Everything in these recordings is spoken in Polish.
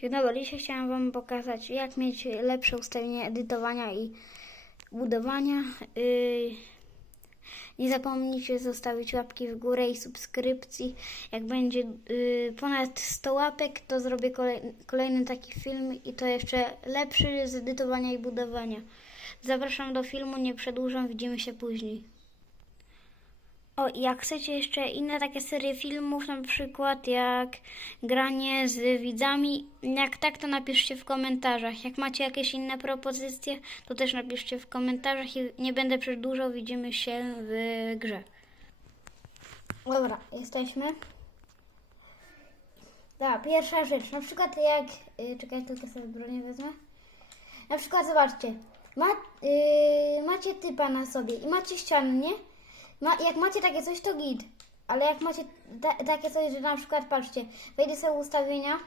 Dzień dobry, dzisiaj chciałam Wam pokazać, jak mieć lepsze ustawienie edytowania i budowania. Yy, nie zapomnijcie zostawić łapki w górę i subskrypcji. Jak będzie yy, ponad 100 łapek, to zrobię kolej, kolejny taki film i to jeszcze lepszy z edytowania i budowania. Zapraszam do filmu, nie przedłużam, widzimy się później. O, jak chcecie jeszcze inne takie serie filmów, na przykład jak granie z widzami, jak tak, to napiszcie w komentarzach. Jak macie jakieś inne propozycje, to też napiszcie w komentarzach i nie będę przedłużał, widzimy się w grze. Dobra, jesteśmy. Da, pierwsza rzecz, na przykład jak, yy, czekaj, tylko sobie bronię wezmę. Na przykład zobaczcie, ma, yy, macie typa na sobie i macie ścianę, nie? Ma, jak macie takie coś, to git. Ale jak macie ta, takie coś, że na przykład, patrzcie, wejdę sobie ustawienia.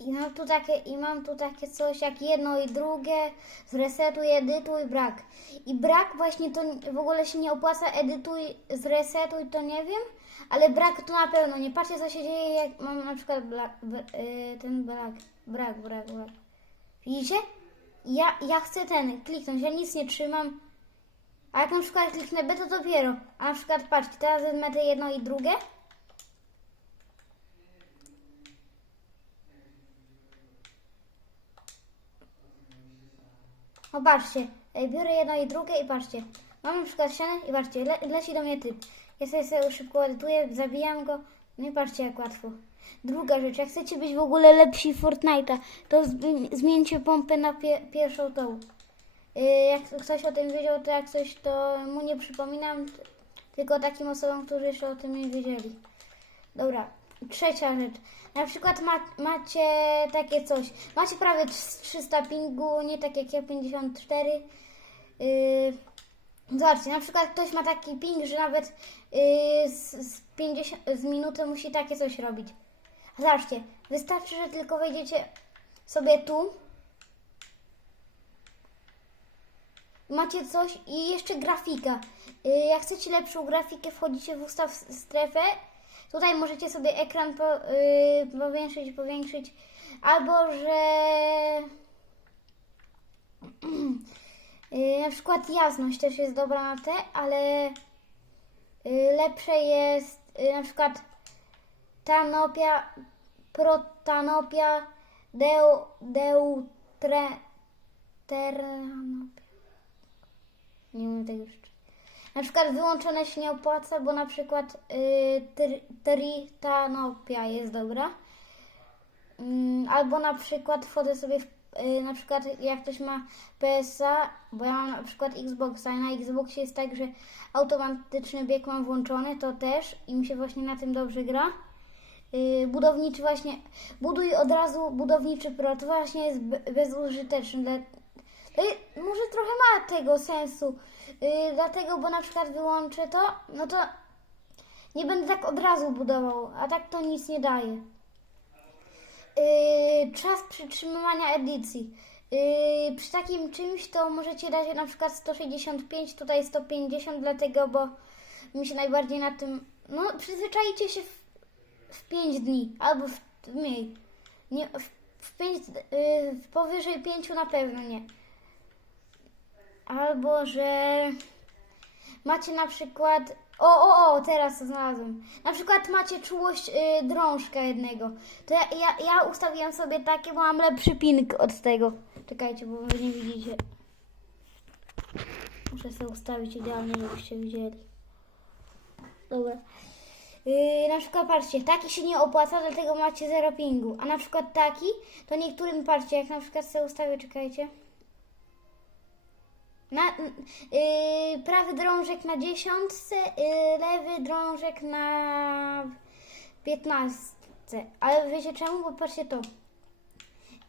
I mam tu takie, i mam tu takie coś jak jedno i drugie, zresetuj, edytuj, brak. I brak właśnie to w ogóle się nie opłaca, edytuj, zresetuj, to nie wiem, ale brak to na pewno nie. Patrzcie co się dzieje jak mam na przykład y, ten brak, brak, brak, brak. Widzicie? Ja, ja chcę ten kliknąć, ja nic nie trzymam. A jak na przykład kliknę B, to dopiero. A na przykład patrzcie, teraz wezmę te jedno i drugie. O, patrzcie, biorę jedno i drugie i patrzcie. Mam na przykład ścianę i patrzcie, le, leci do mnie typ. Ja sobie, sobie szybko edytuję, zabijam go. I patrzcie jak łatwo. Druga rzecz, jak chcecie być w ogóle lepsi Fortnite'a, to zmi- zmieńcie pompę na pie- pierwszą tą. Yy, jak ktoś o tym wiedział, to jak coś, to mu nie przypominam, tylko takim osobom, którzy jeszcze o tym nie wiedzieli. Dobra, trzecia rzecz. Na przykład ma, macie takie coś, macie prawie 300 pingu, nie tak jak ja 54. Yy, Zobaczcie, na przykład ktoś ma taki ping, że nawet yy, z, z, 50, z minuty musi takie coś robić. Zobaczcie, wystarczy, że tylko wejdziecie sobie tu. Macie coś i jeszcze grafika. Yy, jak chcecie lepszą grafikę, wchodzicie w ustaw strefę. Tutaj możecie sobie ekran po, yy, powiększyć, powiększyć. Albo, że Yy, na przykład jasność też jest dobra na te, ale yy, lepsze jest yy, na przykład tanopia, protanopia, deu, deutre, teranopia. Nie wiem tego jeszcze. Na przykład wyłączone się nie opłaca, bo na przykład yy, tr, tritanopia jest dobra. Mm, Albo na przykład wchodzę sobie w, y, na przykład jak ktoś ma PSA, bo ja mam na przykład Xboxa i na Xboxie jest tak, że automatyczny bieg mam włączony, to też i mi się właśnie na tym dobrze gra. Y, Budowniczy właśnie, buduj od razu budowniczy pro, to właśnie jest be- bezużyteczne. Dla, to je- może trochę ma tego sensu, y, dlatego, bo na przykład wyłączę to, no to nie będę tak od razu budował, a tak to nic nie daje. Yy, czas przytrzymywania edycji. Yy, przy takim czymś to możecie dać na przykład 165, tutaj 150, dlatego, bo mi się najbardziej na tym. No, przyzwyczajcie się w, w 5 dni albo w, mniej. Nie, w, w 5, yy, powyżej 5 na pewno nie. Albo że macie na przykład. O, o, o, teraz to znalazłem. Na przykład macie czułość y, drążka jednego. To ja, ja, ja ustawiłem sobie takie, bo mam lepszy ping od tego. Czekajcie, bo wy nie widzicie. Muszę sobie ustawić idealnie, żebyście widzieli. Dobra. Yy, na przykład patrzcie, taki się nie opłaca, dlatego macie zero pingu. A na przykład taki, to niektórym patrzcie, jak na przykład sobie ustawię, czekajcie. Na, yy, prawy drążek na dziesiątce, yy, lewy drążek na piętnastce. Ale wiecie czemu? Bo patrzcie to.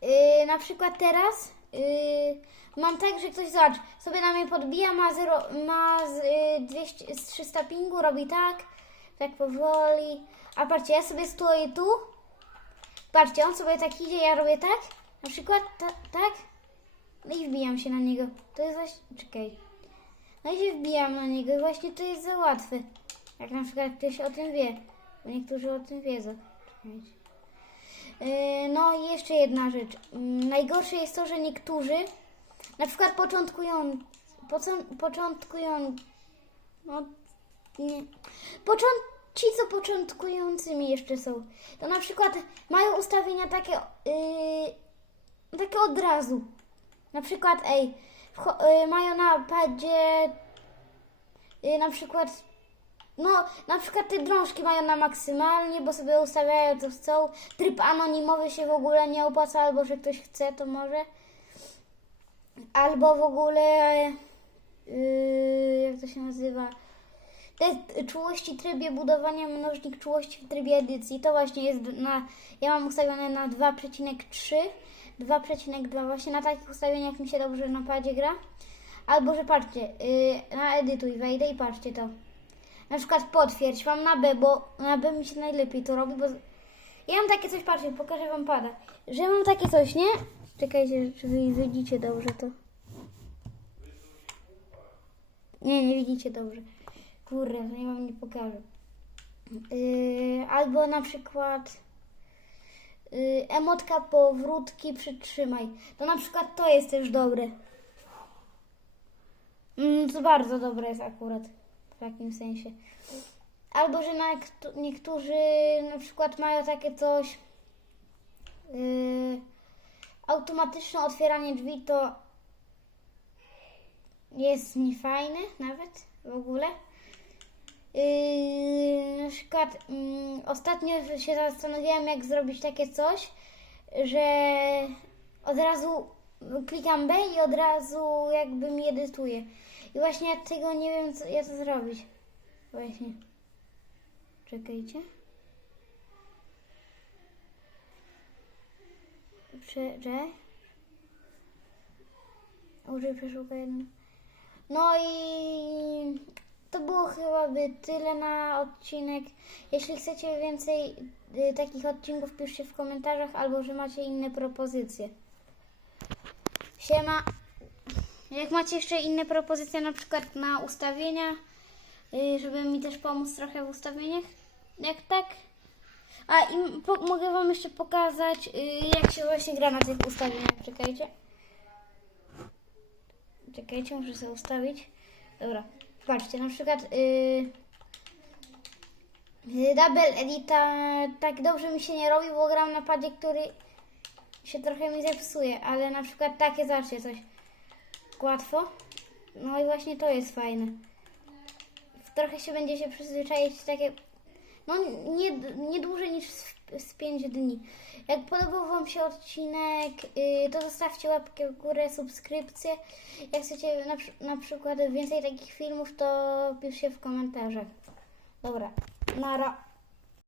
Yy, na przykład teraz yy, mam tak, że ktoś zobacz, sobie na mnie podbija, ma, zero, ma z, yy, 200, z 300 pingu, robi tak, tak powoli. A patrzcie, ja sobie stoję tu. Patrzcie, on sobie tak idzie, ja robię tak. Na przykład ta, tak. No i wbijam się na niego. To jest właśnie. Czekaj. No i się wbijam na niego właśnie to jest za łatwe. Jak na przykład ktoś o tym wie, bo niektórzy o tym wiedzą. Czekajcie. Yy, No i jeszcze jedna rzecz. Mm, Najgorsze jest to, że niektórzy, na przykład początkują, początkują, no nie, począt, ci co początkującymi jeszcze są, to na przykład mają ustawienia takie, yy, takie od razu. Na przykład, ej, yy, mają na padzie yy, na przykład no, na przykład te drążki mają na maksymalnie, bo sobie ustawiają co chcą. Tryb anonimowy się w ogóle nie opłaca, albo że ktoś chce, to może. Albo w ogóle, yy, jak to się nazywa? Te czułości trybie budowania mnożnik czułości w trybie edycji. To właśnie jest na, ja mam ustawione na 2,3, 2,2 właśnie na takich ustawieniach mi się dobrze na padzie gra. Albo, że patrzcie, yy, na edytuj wejdę i patrzcie to. Na przykład potwierdź, mam na B, bo na B mi się najlepiej to robi, bo ja mam takie coś, patrzcie, pokażę wam pada, że mam takie coś, nie? Czekajcie, czy wy widzicie dobrze to. Nie, nie widzicie dobrze. Kurde, to nie wam nie pokażę. Yy, albo na przykład emotka powrótki przytrzymaj. To na przykład to jest też dobre. Mm, to bardzo dobre jest akurat w takim sensie. Albo, że na niektórzy na przykład mają takie coś yy, automatyczne otwieranie drzwi to jest niefajne nawet w ogóle. Yy, przykład mm, ostatnio się zastanawiałam, jak zrobić takie coś, że od razu klikam B i od razu jakby mi edytuje. I właśnie ja tego nie wiem, co, jak to zrobić. Właśnie. Czekajcie. Prze? Użyj przeszuka jedno. No i to było chyba by tyle na odcinek. Jeśli chcecie więcej y, takich odcinków, piszcie w komentarzach albo że macie inne propozycje. Siema. Jak macie jeszcze inne propozycje, na przykład na ustawienia, y, żeby mi też pomóc trochę w ustawieniach, jak tak. A i mogę Wam jeszcze pokazać, y, jak się właśnie gra na tych ustawieniach. Czekajcie. Czekajcie, muszę sobie ustawić. Dobra, patrzcie, na przykład y, y, Double Edita tak dobrze mi się nie robi, bo gram na padzie, który się trochę mi zepsuje, ale na przykład takie zobaczcie coś łatwo. No i właśnie to jest fajne. Trochę się będzie się przyzwyczaić takie, no nie, nie dłużej niż z, z 5 dni. Jak podobał Wam się odcinek, yy, to zostawcie łapkę w górę, subskrypcję. Jak chcecie na, na przykład więcej takich filmów, to piszcie w komentarzach. Dobra, nara.